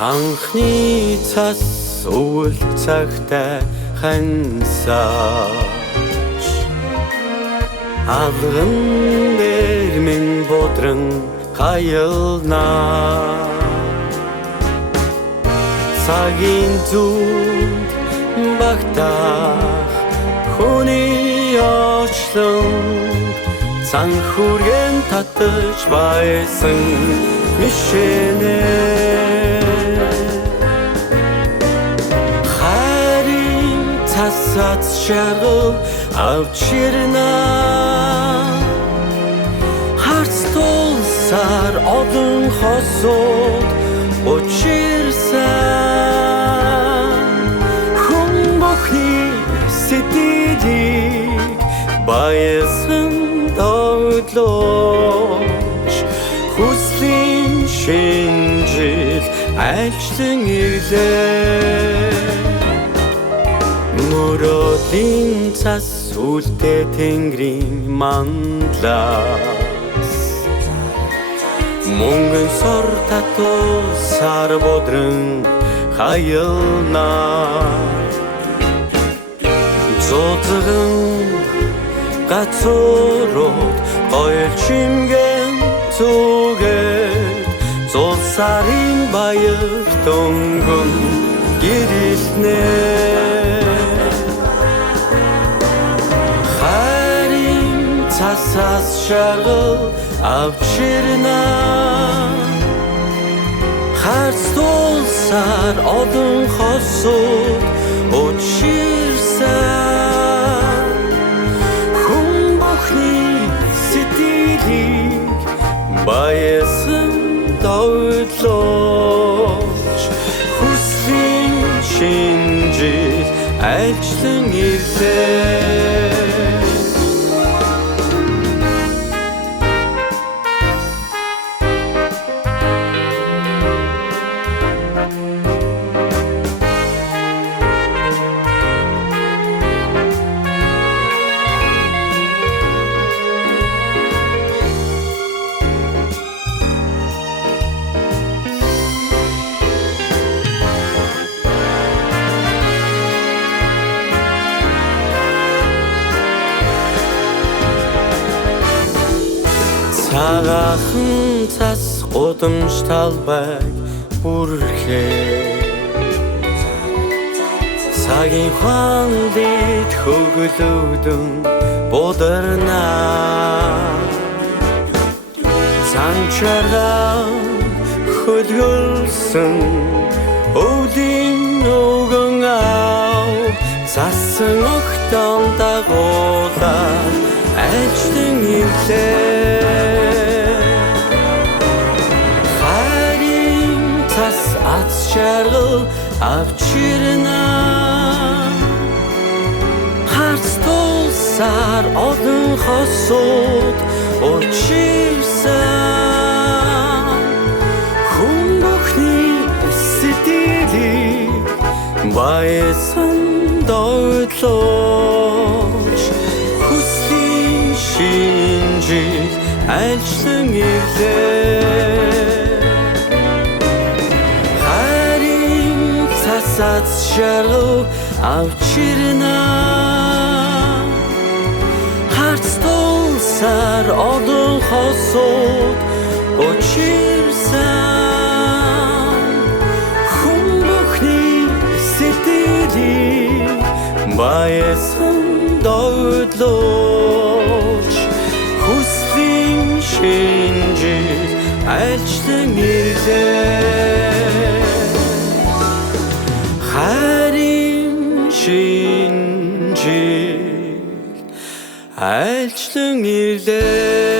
Анхны цас өвөл цагтай хансаач алган дээр минь бодрон хаялнаа цагийн зүуд багтаах хүний очлон цанхүүргэн татаж байсан мишэнэ харин цасац шаргал авчирна харц тулсаар олон хосууд учирсан хүн бүхний сэтгэлийг баясан тоглож хүслийн шинжил альчлан ирлээ мөрөдлийн цас үлдээ тэнгэрийн мандлаас мөнгөн сор татуулсаар бодрон хаялнаа зодгон гацорот гоё чимгэн зүгээд зулсарын баяр дөнгөн гэрэлтнэ харин цасаас шаргал авчирна харц тулсаар олон хосууд учирсан хүн бүхний сэтгэлийг баясан тоглож хүслийн шинжил альчлан ирлээ цагаахан цас гудамж талбайг бүрхээ цагийн хандид хөглөөдөн бударнаа цанчараа хөлгөлсөн өвлийн өгөн ав цасан огтон дагуулаад альчлан ирлээ харин цас ац шаргал авчирна харц тулсаар олон хосууд учирсан хүн бүхний сэтгэлийг баясан тоглож хүслийн шинжил альчлан ирлээ харин цасац шаргал авчирна харц тулсаар олон хосууд учирсан хүн бүхний сэтгэлийг баясан тоглож хүслийн шинжил альчлан ирлээ харин шинжил альчлан ирлээ